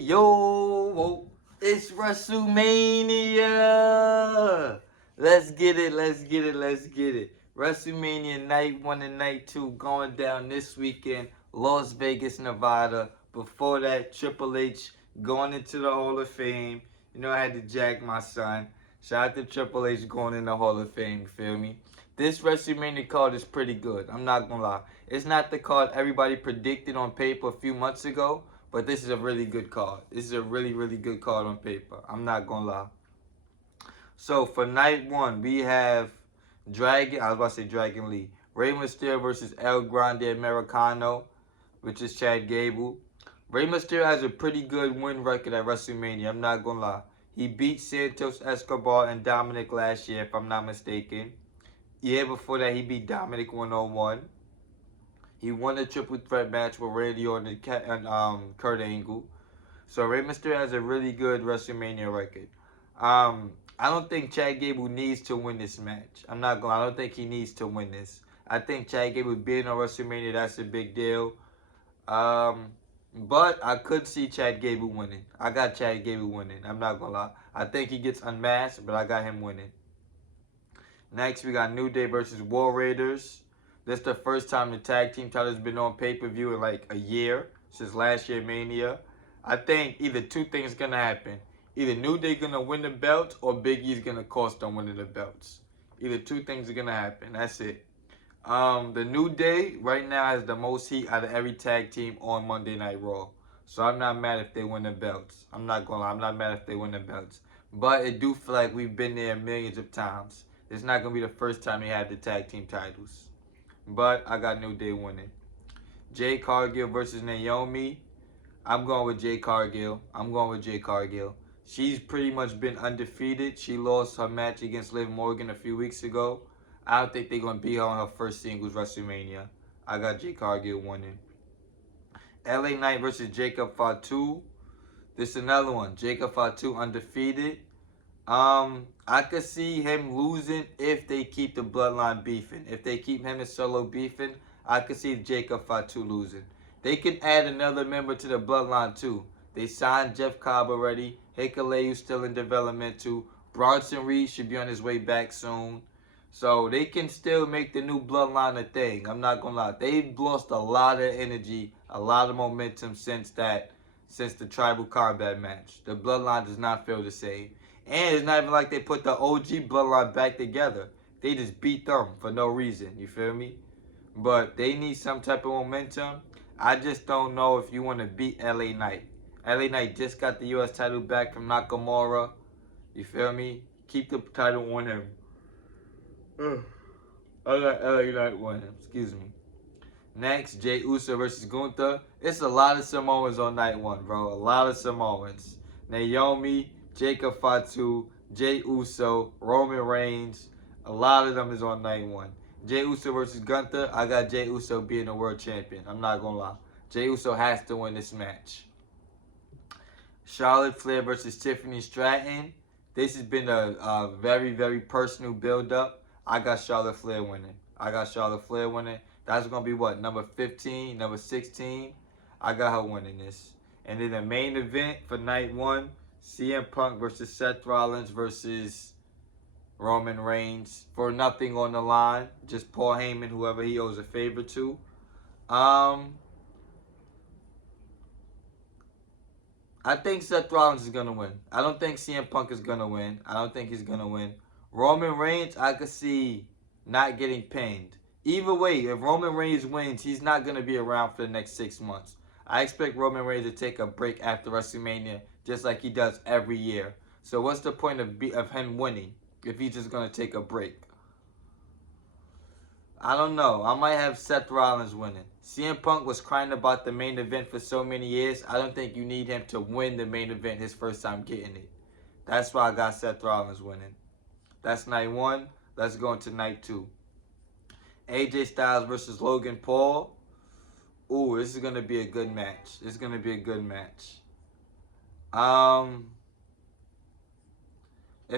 Yo, it's WrestleMania. Let's get it, let's get it, let's get it. WrestleMania Night 1 and Night 2 going down this weekend, Las Vegas, Nevada. Before that, Triple H going into the Hall of Fame. You know, I had to jack my son. Shout out to Triple H going in the Hall of Fame, you feel me? This WrestleMania card is pretty good, I'm not gonna lie. It's not the card everybody predicted on paper a few months ago, but this is a really good card. This is a really, really good card on paper. I'm not gonna lie. So for night one, we have I was about to say Dragon Lee. Rey Mysterio versus El Grande Americano, which is Chad Gable. Rey Mysterio has a pretty good win record at WrestleMania. I'm not gonna lie. He beat Santos Escobar and Dominic last year, if I'm not mistaken. Year before that, he beat Dominic 101. He won a triple threat match with Randy Orton and Kurt Angle. So Rey Mysterio has a really good WrestleMania record. I don't think Chad Gable needs to win this match. I don't think he needs to win this. I think Chad Gable being on WrestleMania, that's a big deal. But I could see Chad Gable winning. I got Chad Gable winning. I'm not gonna lie. I think he gets unmasked, but I got him winning. Next, we got New Day versus War Raiders. This is the first time the tag team title's been on pay-per-view in like a year, since last year Mania. I think either two things gonna happen. Either New Day gonna win the belts or Big E's gonna cost them winning the belts. Either two things are gonna happen. That's it. The New Day right now has the most heat out of every tag team on Monday Night Raw. So I'm not mad if they win the belts. I'm not gonna lie, I'm not mad if they win the belts. But it do feel like we've been there millions of times. It's not gonna be the first time they had the tag team titles. But I got New Day winning. Jade Cargill versus Naomi. I'm going with Jade Cargill. She's pretty much been undefeated. She lost her match against Liv Morgan a few weeks ago. I don't think they're going to beat her on her first singles WrestleMania. I got Jade Cargill winning. LA Knight versus Jacob Fatu. This is another one. Jacob Fatu undefeated. I could see him losing if they keep the bloodline beefing. If they keep him and Solo beefing, I could see Jacob Fatu losing. They can add another member to the bloodline too. They signed Jeff Cobb already. Hikuleu's still in development too. Bronson Reed should be on his way back soon. So they can still make the new bloodline a thing. I'm not gonna lie. They've lost a lot of energy, a lot of momentum since the Tribal Combat match. The bloodline does not feel the same. And it's not even like they put the OG bloodline back together. They just beat them for no reason. You feel me? But they need some type of momentum. I just don't know if you want to beat LA Knight. LA Knight just got the U.S. title back from Nakamura. You feel me? Keep the title on him. I got LA Knight winning. Excuse me. Next, Jey Uso versus Gunther. It's a lot of Samoans on night one, bro. A lot of Samoans. Naomi, Jacob Fatu, Jey Uso, Roman Reigns. A lot of them is on night one. Jey Uso versus Gunther. I got Jey Uso being the world champion. I'm not going to lie. Jey Uso has to win this match. Charlotte Flair versus Tiffany Stratton. This has been a very, very personal build-up. I got Charlotte Flair winning. That's going to be what? Number 15, number 16. I got her winning this. And then the main event for night one, CM Punk versus Seth Rollins versus Roman Reigns. For nothing on the line. Just Paul Heyman, whoever he owes a favor to. I think Seth Rollins is going to win. I don't think CM Punk is going to win. I don't think he's going to win. Roman Reigns, I could see not getting pinned. Either way, if Roman Reigns wins, he's not going to be around for the next 6 months. I expect Roman Reigns to take a break after WrestleMania, just like he does every year. So what's the point of him winning if he's just going to take a break? I don't know. I might have Seth Rollins winning. CM Punk was crying about the main event for so many years. I don't think you need him to win the main event his first time getting it. That's why I got Seth Rollins winning. That's night one. Let's go into night two. AJ Styles versus Logan Paul. Ooh, this is going to be a good match. If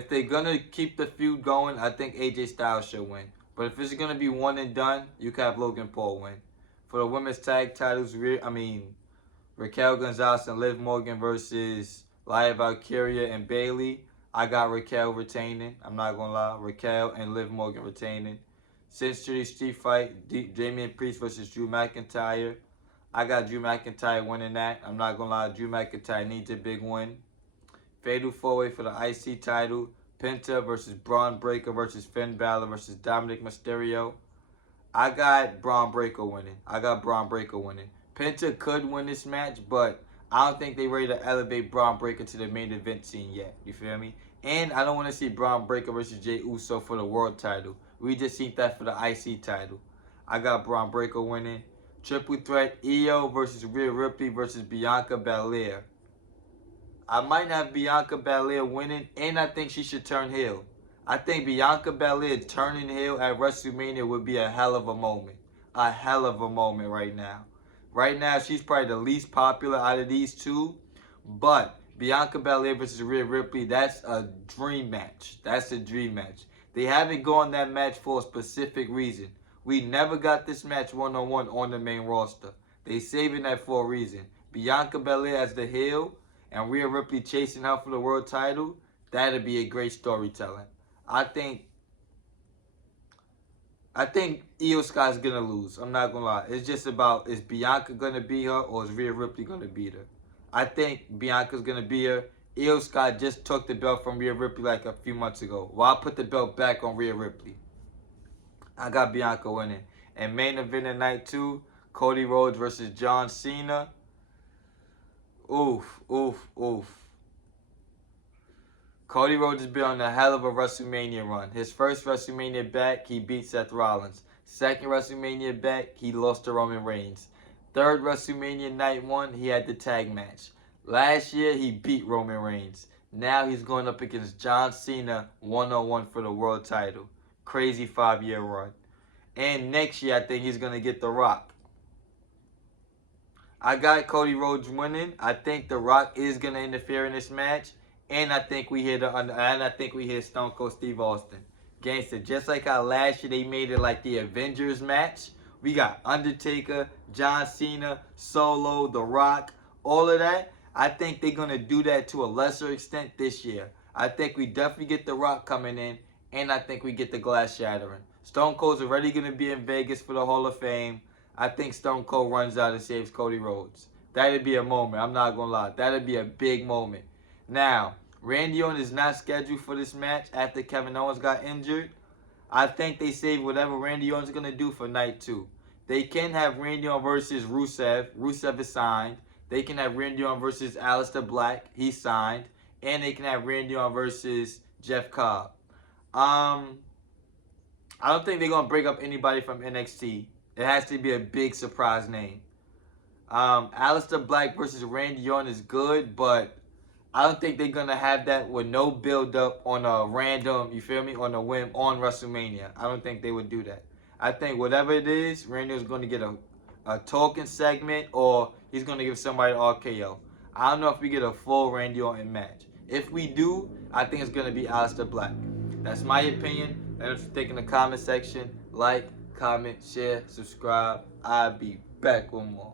they're going to keep the feud going, I think AJ Styles should win. But if it's going to be one and done, you can have Logan Paul win. For the women's tag titles, Raquel Gonzalez and Liv Morgan versus Laya Valkyria and Bailey. I got Raquel retaining. I'm not gonna lie. Raquel and Liv Morgan retaining. Century Street Fight, Damian Priest versus Drew McIntyre. I got Drew McIntyre winning that. I'm not gonna lie. Drew McIntyre needs a big win. Fatal 4-way for the IC title. Penta versus Braun Breaker versus Finn Balor versus Dominic Mysterio. I got Braun Breaker winning. Penta could win this match, but I don't think they ready to elevate Braun Breaker to the main event scene yet. You feel me? And I don't want to see Braun Breaker versus Jey Uso for the world title. We just seen that for the IC title. I got Braun Breaker winning. Triple threat, Io versus Rhea Ripley versus Bianca Belair. I might have Bianca Belair winning, and I think she should turn heel. I think Bianca Belair turning heel at WrestleMania would be a hell of a moment. A hell of a moment right now. Right now, she's probably the least popular out of these two. But Bianca Belair versus Rhea Ripley, that's a dream match. That's a dream match. They haven't gone that match for a specific reason. We never got this match one-on-one on the main roster. They saving that for a reason. Bianca Belair as the heel and Rhea Ripley chasing her for the world title, that'd be a great storytelling. I think Io Sky's gonna lose. I'm not gonna lie. It's just about, is Bianca gonna beat her or is Rhea Ripley gonna beat her? I think Bianca's gonna beat her. Io Sky just took the belt from Rhea Ripley like a few months ago. Well, I put the belt back on Rhea Ripley. I got Bianca winning. And main event of night 2, Cody Rhodes versus John Cena. Oof, oof, oof. Cody Rhodes has been on a hell of a WrestleMania run. His first WrestleMania back, he beat Seth Rollins. Second WrestleMania back, he lost to Roman Reigns. Third WrestleMania night 1, he had the tag match. Last year, he beat Roman Reigns. Now he's going up against John Cena one-on-one for the world title. Crazy 5-year run. And next year, I think he's going to get The Rock. I got Cody Rhodes winning. I think The Rock is going to interfere in this match. And I think we hit Stone Cold Steve Austin. Gangster, just like how last year they made it like the Avengers match. We got Undertaker, John Cena, Solo, The Rock, all of that. I think they're going to do that to a lesser extent this year. I think we definitely get The Rock coming in. And I think we get the glass shattering. Stone Cold's already going to be in Vegas for the Hall of Fame. I think Stone Cold runs out and saves Cody Rhodes. That'd be a moment. I'm not going to lie. That'd be a big moment. Now, Randy Orton is not scheduled for this match after Kevin Owens got injured. I think they save whatever Randy Orton's going to do for night 2. They can have Randy Orton versus Rusev. Rusev is signed. They can have Randy Orton versus Aleister Black. He's signed. And they can have Randy Orton versus Jeff Cobb. I don't think they're going to break up anybody from NXT. It has to be a big surprise name. Aleister Black versus Randy Orton is good, but I don't think they're going to have that with no build-up on a random, you feel me, on a whim on WrestleMania. I don't think they would do that. I think whatever it is, Randy Orton's going to get a talking segment or he's going to give somebody an RKO. I don't know if we get a full Randy Orton match. If we do, I think it's going to be Aleister Black. That's my opinion. Let us think in the comment section. Like, comment, share, subscribe. I'll be back with more.